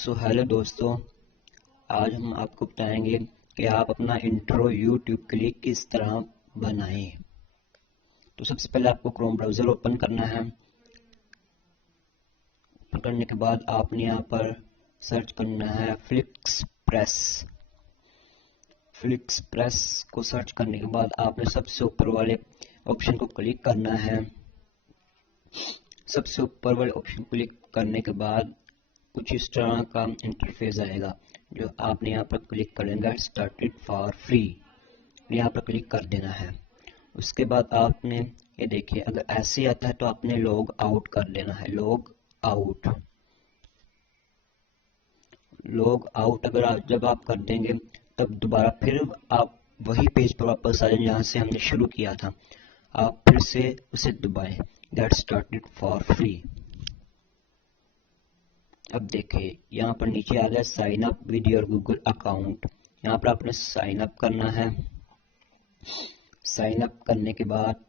Hello दोस्तों, आज हम आपको बताएंगे कि आप अपना इंट्रो यूट्यूब के लिए किस तरह बनाएं। तो सबसे पहले आपको क्रोम ब्राउज़र ओपन करना है। ओपन करने के बाद आपने यहाँ पर सर्च करना है फ्लिक्सप्रेस। फ्लिक्सप्रेस को सर्च करने के बाद आपने सबसे ऊपर वाले ऑप्शन को क्लिक करना है। सबसे ऊपर वाले ऑप्शन क्लिक करने के बाद कुछ इस तरह का इंटरफेस आएगा, जो आपने यहाँ पर क्लिक कर लेंगे स्टार्टेड फॉर फ्री, यहाँ पर क्लिक कर देना है। उसके बाद आपने ये देखिए, अगर ऐसे आता है तो आपने लॉग आउट कर लेना है। लॉग आउट अगर जब आप कर देंगे तब दोबारा फिर आप वही पेज पर वापस आ जाएंगे जहाँ से हमने शुरू किया था। आप फिर से उसे दबाएं, गेट स्टार्टेड फॉर फ्री। अब देखिए यहाँ पर नीचे आ गया sign up with your Google account. यहाँ पर आपने साइन अप करना है। साइन अप करने के बाद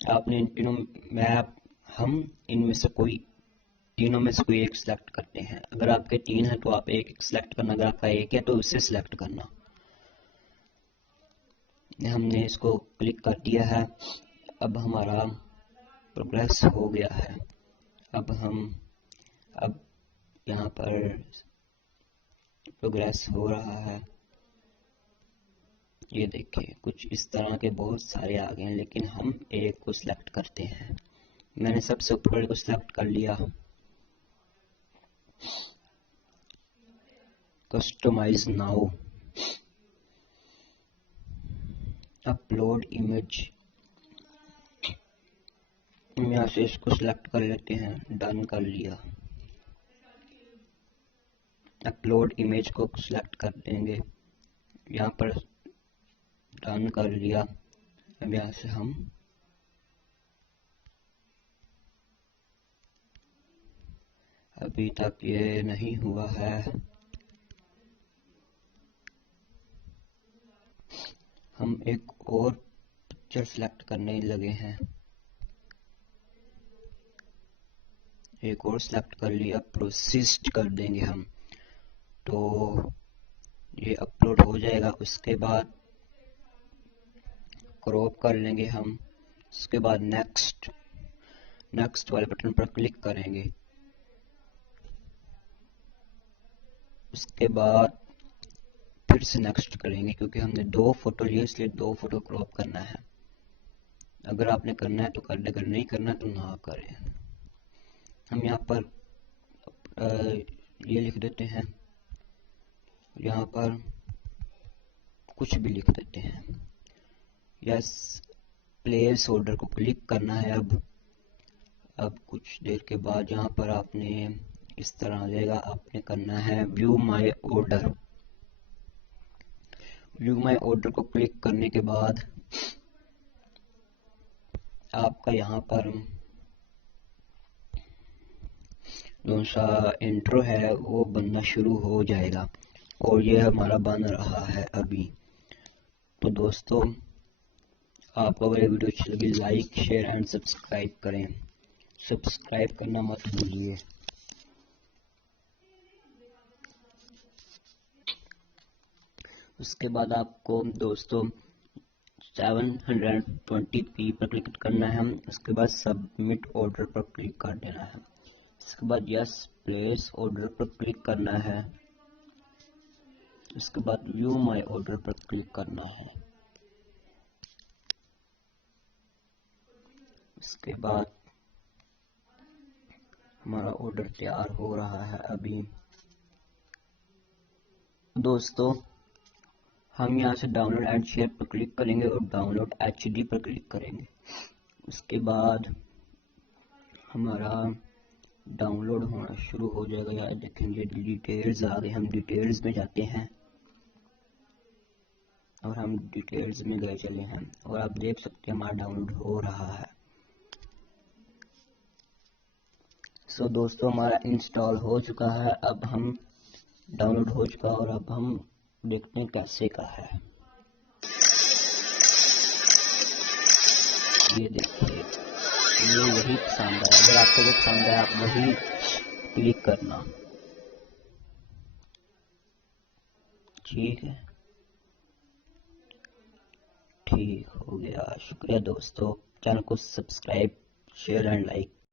आपने हम इनमें से कोई तीनों में से कोई एक सिलेक्ट करते हैं। अगर आपके तीन है तो आप एक सिलेक्ट करना, अगर आपका एक है तो उससे सिलेक्ट करना। हमने इसको क्लिक कर दिया है। अब हमारा प्रोग्रेस हो गया है। अब यहाँ पर प्रोग्रेस हो रहा है। ये देखिए कुछ इस तरह के बहुत सारे आ गए हैं, लेकिन हम एक को सिलेक्ट करते हैं। मैंने सबसे ऊपर को सिलेक्ट कर लिया। कस्टमाइज नाउ, अपलोड इमेज, यहाँ से इसको सिलेक्ट कर लेते हैं। डन कर लिया। अपलोड इमेज को सिलेक्ट कर देंगे, यहाँ पर डन कर लिया। अब यहाँ से हम अभी तक ये नहीं हुआ है। हम एक और पिक्चर सिलेक्ट करने लगे हैं। एक और सिलेक्ट कर लिया, प्रोसेस्ड कर देंगे हम, तो ये अपलोड हो जाएगा। उसके बाद क्रॉप कर लेंगे हम। उसके बाद नेक्स्ट वाले बटन पर क्लिक करेंगे। उसके बाद फिर से नेक्स्ट करेंगे, क्योंकि हमने दो फोटो लिए इसलिए दो फोटो क्रॉप करना है। अगर आपने करना है तो कर ले, अगर नहीं करना तो ना करें। हम यहाँ पर ये लिख देते हैं, यहाँ पर कुछ भी लिख देते हैं। यस, प्लेस होल्डर को क्लिक करना है। अब कुछ देर के बाद यहाँ पर आपने इस तरह आ जाएगा। आपने करना है view my order. View my order को क्लिक करने के बाद आपका यहाँ पर जो सा इंट्रो है वो बनना शुरू हो जाएगा, और ये हमारा बन रहा है अभी। तो दोस्तों, आपको अगर ये वीडियो अच्छी लगी लाइक शेयर एंड सब्सक्राइब करें। सब्सक्राइब करना मत भूलिए। उसके बाद आपको दोस्तों 720p पर क्लिक करना है। उसके बाद सबमिट ऑर्डर पर क्लिक कर देना है। उसके बाद यस प्लेस ऑर्डर पर क्लिक करना है। उसके बाद व्यू माय ऑर्डर पर क्लिक करना है। उसके बाद हमारा ऑर्डर तैयार हो रहा है अभी। दोस्तों, हम यहाँ से डाउनलोड एंड शेयर पर क्लिक करेंगे और डाउनलोड एचडी पर क्लिक करेंगे। उसके बाद हमारा डाउनलोड होना शुरू हो जाएगा। यार देखेंगे डिटेल्स आ गए। हम डिटेल्स में जाते हैं और हम डिटेल्स में गए चले हैं, और आप देख सकते हैं हमारा डाउनलोड हो रहा है। सो दोस्तों, हमारा इंस्टॉल हो चुका है। अब हम डाउनलोड हो चुका, और अब हम देखते हैं कैसे का है। ये देखिए, ये वही पसंद है। अगर आपको जो पसंद है आप वही क्लिक करना। ठीक है, ठीक हो गया। शुक्रिया दोस्तों, चैनल को सब्सक्राइब, शेयर एंड लाइक